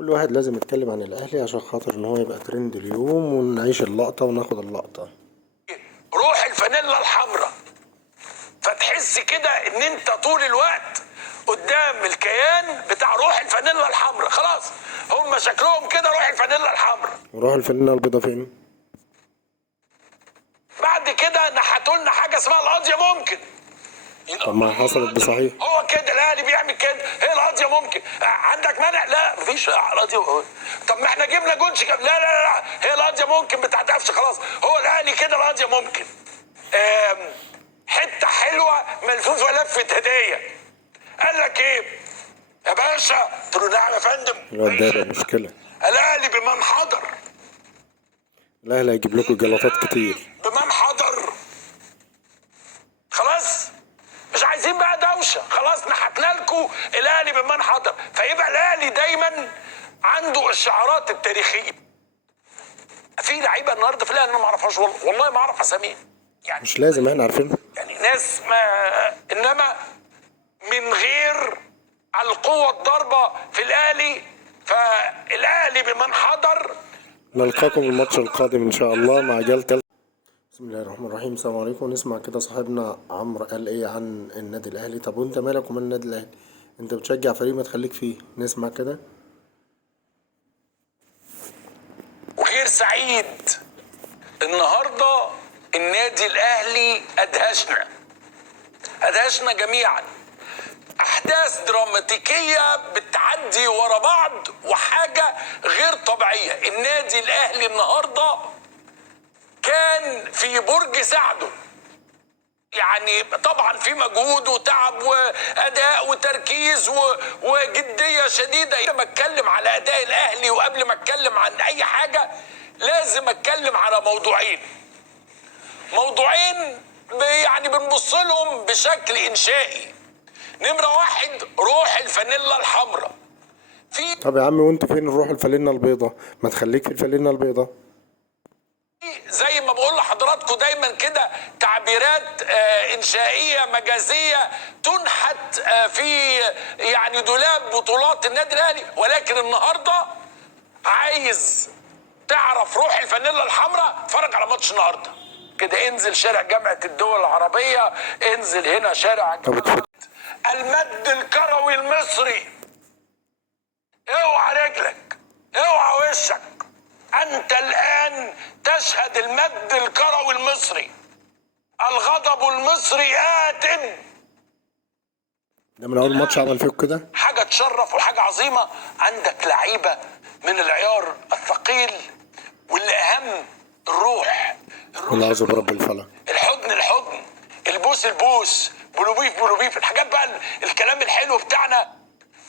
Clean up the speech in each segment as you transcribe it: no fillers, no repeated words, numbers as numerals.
كل واحد لازم يتكلم عن الاهلي عشان خاطر ان هو يبقى ترند اليوم ونعيش اللقطة وناخد اللقطة. روح الفانيلا الحمراء، فتحس كده ان انت طول الوقت قدام الكيان بتاع روح الفانيلا الحمراء. خلاص هم شكلهم كده روح الفانيلا الحمراء. وروح الفانيلا البيضاء فين؟ بعد كده نحتوا لنا حاجه اسمها القضيه ممكن. طب ما حصلت بصحيح. هو كده الاهلي بيعمل كده، هي القضيه ممكن. عندك مانع؟ لا مفيش القضيه. طب ما احنا جبنا جونش لا لا لا، هي القضيه ممكن بتاعت قفشه. خلاص هو الاهلي كده القضيه ممكن. حته حلوه ملفوفه لفه هديه. قال لك ايه يا باشا؟ قلت له نعم يا فندم. الواد ده يبقى مشكلة. الاهلي بمن حضر. الاهلي هيجيب لكم جلطات كتير. بمن حضر. خلاص مش عايزين بقى دوشه. خلاص نحتنا لكم الاهلي بمن حضر. فيبقى الاهلي دايما عنده الشعارات التاريخيه. في لعيبه النهارده في الاهلي انا ما اعرفهاش، والله ما اعرف اساميها. يعني مش لازم احنا عارفينها. يعني ناس ما، انما من غير القوه الضاربه في الاهلي. فالاهلي بمن حضر. نلقاكم الماتش القادم ان شاء الله مع جلطة. بسم الله الرحمن الرحيم. السلام عليكم. نسمع كده صاحبنا عمرو قال ايه عن النادي الاهلي. طب وانت مالك ومال النادي الاهلي؟ انت بتشجع فريق ما تخليك فيه. نسمع كده. وغير سعيد النهارده النادي الاهلي ادهشنا جميعا. احداث دراماتيكيه بتعدي ورا بعض وحاجه غير طبيعيه. النادي الاهلي النهارده كان في برج سعده. يعني طبعا في مجهود وتعب واداء وتركيز وجديه شديده. لما اتكلم على اداء الاهلي وقبل ما اتكلم عن اي حاجه لازم اتكلم على موضوعين يعني بنبص لهم بشكل انشائي. نمره واحد روح الفانيلا الحمراء. طب يا عم وانت فين الروح الفانيلا البيضاء؟ ما تخليك في الفانيلا البيضاء. زي ما بقول لحضراتكم دايما كده تعبيرات انشائيه مجازيه تنحت في يعني دولاب بطولات النادي الاهلي. ولكن النهارده عايز تعرف روح الفانيلا الحمراء، اتفرج على ماتش النهارده كده. انزل شارع جامعه الدول العربيه، انزل هنا شارع المد الكروي المصري. اوعى رجلك، اوعى وشك. انت الان تشهد المد الكروي المصري. الغضب المصري آت. ده من اول ماتش عمل فيك كده. حاجه تشرف وحاجه عظيمه. عندك لعيبه من العيار الثقيل، واللي اهم الروح والعظم رب الفلك. الحضن البوس بلوبيف الحاجات بقى. الكلام الحلو بتاعنا.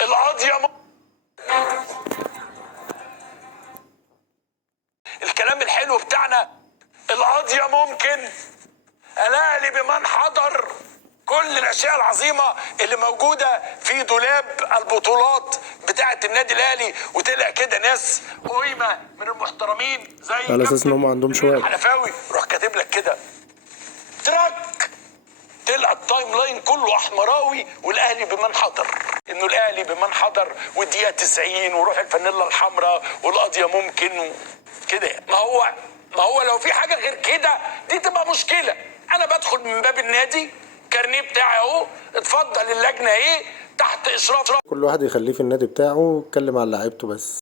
القضيه الكلام الحلو بتاعنا. القضيه ممكن. الاهلي بمن حضر. كل الاشياء العظيمه اللي موجوده في دولاب البطولات بتاعه النادي الاهلي. وطلع كده ناس قيمه من المحترمين زي على اساس ان هم عندهم شويه حلفاوي روح كاتب لك كده تراك. تلقى التايم لاين كله احمراوي والاهلي بمن حضر. انه الاهلي بمن حضر والدقيقه 90 وروح الفانيلا الحمراء والقضيه ممكن كده. ما هو لو في حاجه غير كده دي تبقى مشكله. انا بدخل من باب النادي، كارنيه بتاعي اهو، اتفضل اللجنه ايه تحت اشراف. كل واحد يخليه في النادي بتاعه ويتكلم عن لعيبته بس.